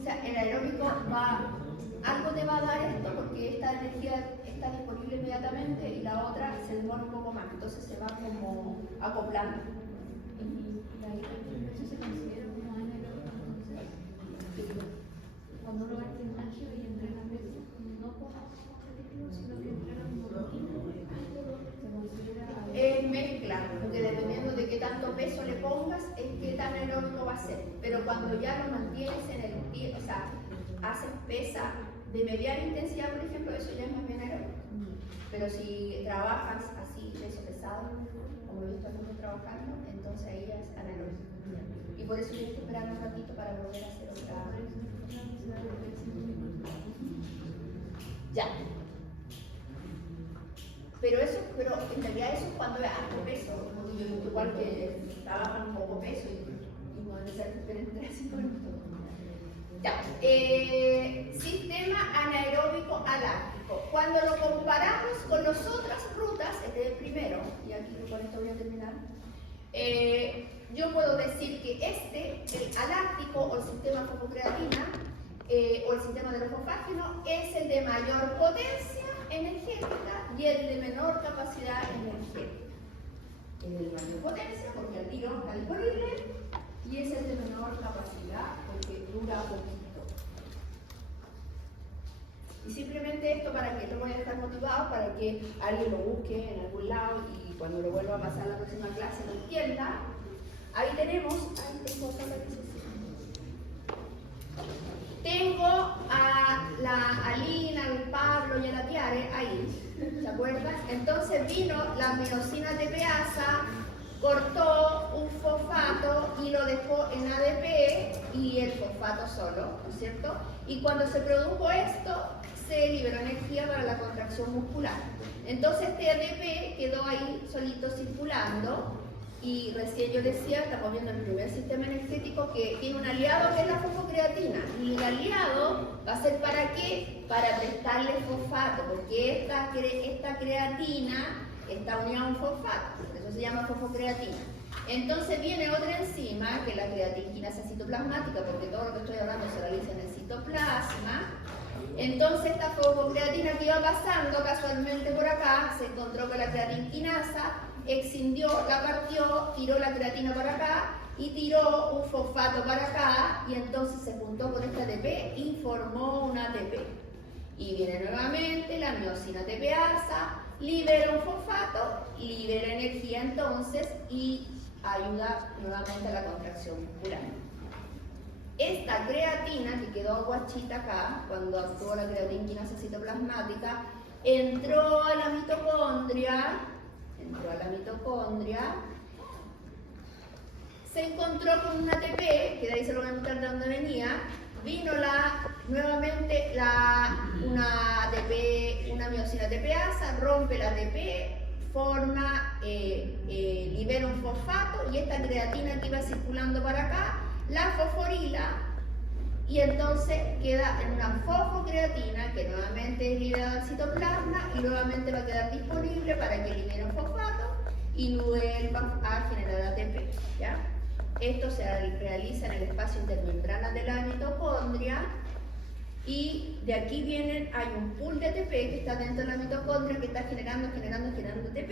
O sea, el aeróbico algo te va a dar esto porque esta energía está disponible inmediatamente y la otra se demora un poco más, entonces se va como acoplando. ¿Eso se considera como anaeróbico? Cuando uno va al gimnasio y entrena peso, no como objetivo, sino que entrena como rutina, se considera Es mezcla, porque dependiendo de qué tanto peso le pongas, es qué tan aeróbico va a ser. Pero cuando ya lo mantienes en el pie, o sea, haces pesa de mediana intensidad, por ejemplo, eso ya es más bien aeróbico. Pero si trabajas así, peso pesado, como he visto a algunos trabajando, entonces ahí ya es anaeróbico. Y por eso tienes que esperar un ratito para volver a hacer otra. Ya. Pero en realidad eso es cuando es alto peso, igual que trabajan un poco peso y no debe ser que esperen 3 a 5 minutos. Ya. Sistema anaeróbico aláctico. Cuando lo comparamos con las otras rutas, este es el primero, y aquí con esto voy a terminar. Yo puedo decir que el aláctico o el sistema fosfocreatina o el sistema de los fosfágenos es el de mayor potencia energética y el de menor capacidad energética. El de mayor potencia porque el tiro está disponible y es el de menor capacidad porque dura poquito. Y simplemente esto para que lo voy a dejar motivado, para que alguien lo busque en algún lado y cuando lo vuelva a pasar a la próxima clase lo entienda. Ahí tenemos, tengo a la Alina, al Pablo y a la Tiare ahí, ¿se acuerdan? Entonces vino la miosina tepeasa, cortó un fosfato y lo dejó en ADP y el fosfato solo, ¿no es cierto? Y cuando se produjo esto, se liberó energía para la contracción muscular. Entonces este ADP quedó ahí solito circulando. Y recién yo decía, estamos viendo el primer sistema energético que tiene un aliado que es la fosfocreatina. Y el aliado va a ser ¿para qué? Para prestarle fosfato, porque esta creatina está unida a un fosfato, eso se llama fosfocreatina. Entonces viene otra enzima, que es la creatinquinasa citoplasmática, porque todo lo que estoy hablando se realiza en el citoplasma. Entonces esta fosfocreatina que iba pasando casualmente por acá, se encontró con la creatinquinasa, excindió, la partió, tiró la creatina para acá y tiró un fosfato para acá, y entonces se juntó con esta ATP y formó una ATP. Y viene nuevamente la miosina ATPasa, libera un fosfato, libera energía entonces y ayuda nuevamente a la contracción muscular. Esta creatina que quedó guachita acá, cuando actuó la creatinquinasa citoplasmática, entró a la mitocondria, se encontró con una ATP, que de ahí se lo voy a mostrar de dónde venía, vino nuevamente una ATP, una miosina ATPasa, rompe la ATP, forma, libera un fosfato, y esta creatina que iba circulando para acá, la fosforila, y entonces queda en una fosfocreatina que nuevamente es liberada al citoplasma y nuevamente va a quedar disponible para que libere un fosfato y vuelva a generar ATP, ¿ya? Esto se realiza en el espacio intermembrana de la mitocondria, y de aquí hay un pool de ATP que está dentro de la mitocondria que está generando ATP,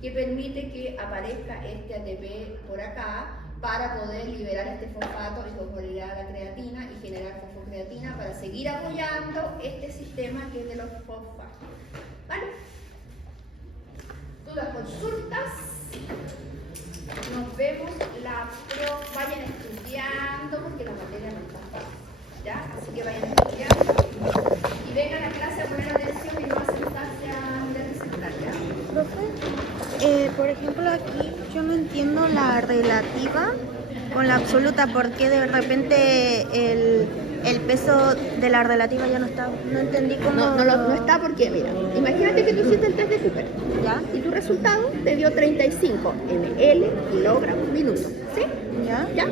que permite que aparezca este ATP por acá para poder liberar este fosfato y fosforilar la creatina y generar fosfocreatina para seguir apoyando este sistema que es de los fosfatos. ¿Vale? Dudas, consultas. Nos vemos vayan estudiando porque la materia no está fácil, ¿ya? Así que vayan estudiando y vengan a clase a poner atención y no a sentarse a presentar, ¿ya? Profe, por ejemplo aquí yo no entiendo la relativa con la absoluta, porque de repente el peso de la relativa ya no está, no entendí cómo... No está porque, mira, imagínate que tú hiciste el test de Cooper, ¿Ya? y tu resultado te dio 35 ml kilogramos minuto, ¿sí? ¿Ya? ¿Ya?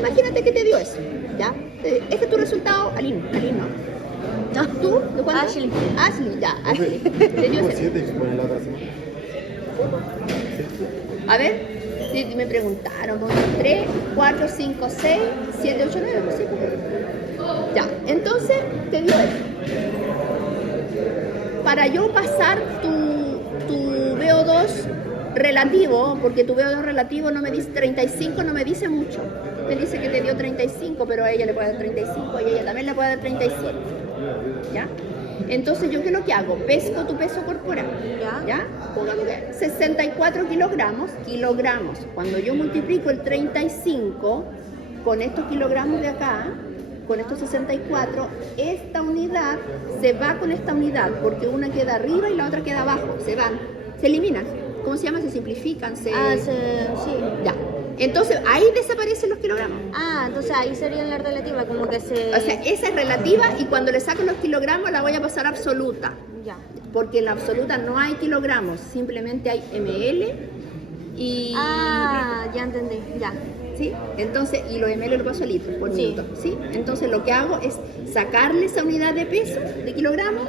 Imagínate que te dio eso, ¿ya? Este es tu resultado, Aline, ¿no? No. ¿Tú? ¿De cuánto? Ashley. Ashley, ya, Ashley. Te dio ese. expone la otra semana. A ver, si me preguntaron, 3, 4, 5, 6, 7, 8, 9, ¿sí? Ya, entonces te dio eso. Para yo pasar tu VO2 relativo, porque tu VO2 relativo no me dice 35, no me dice mucho. Me dice que te dio 35, pero a ella le puede dar 35 y a ella también le puede dar 35. ¿Ya? Entonces, ¿yo qué es lo que hago? Pesco tu peso corporal. ¿Ya? Pongamos que 64 kilogramos. Cuando yo multiplico el 35 con estos kilogramos de acá, con estos 64, esta unidad se va con esta unidad, porque una queda arriba y la otra queda abajo. Se van, se eliminan. ¿Cómo se llama? Se simplifican. Sí. Ya. Entonces, ahí desaparecen los kilogramos. Entonces ahí sería la relativa, como que se... O sea, esa es relativa, y cuando le saco los kilogramos la voy a pasar a absoluta. Ya. Porque en la absoluta no hay kilogramos, simplemente hay ml y... Ya entendí, ya. ¿Sí? Entonces, y los ml lo paso a litros por Sí. minuto, ¿sí? Entonces lo que hago es sacarle esa unidad de peso, de kilogramos,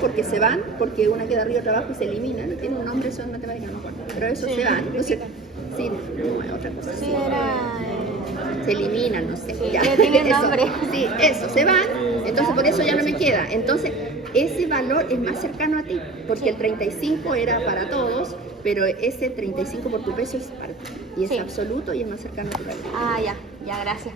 porque se van, porque una queda arriba, otra abajo y se eliminan. Tiene un nombre eso en matemática, no me acuerdo, pero eso Sí, se van, ¿no es simplifica. cierto? Sí, no es otra cosa. Sí, sí. era... Se eliminan, no sé. Sí, ya. ya tiene Eso, nombre. Sí, eso, se van, entonces por eso ya no me queda. Entonces, ese valor es más cercano a ti, porque el 35 era para todos, pero ese 35 por tu peso es para ti. Y es Sí. absoluto y es más cercano a tu valor. Ya, gracias.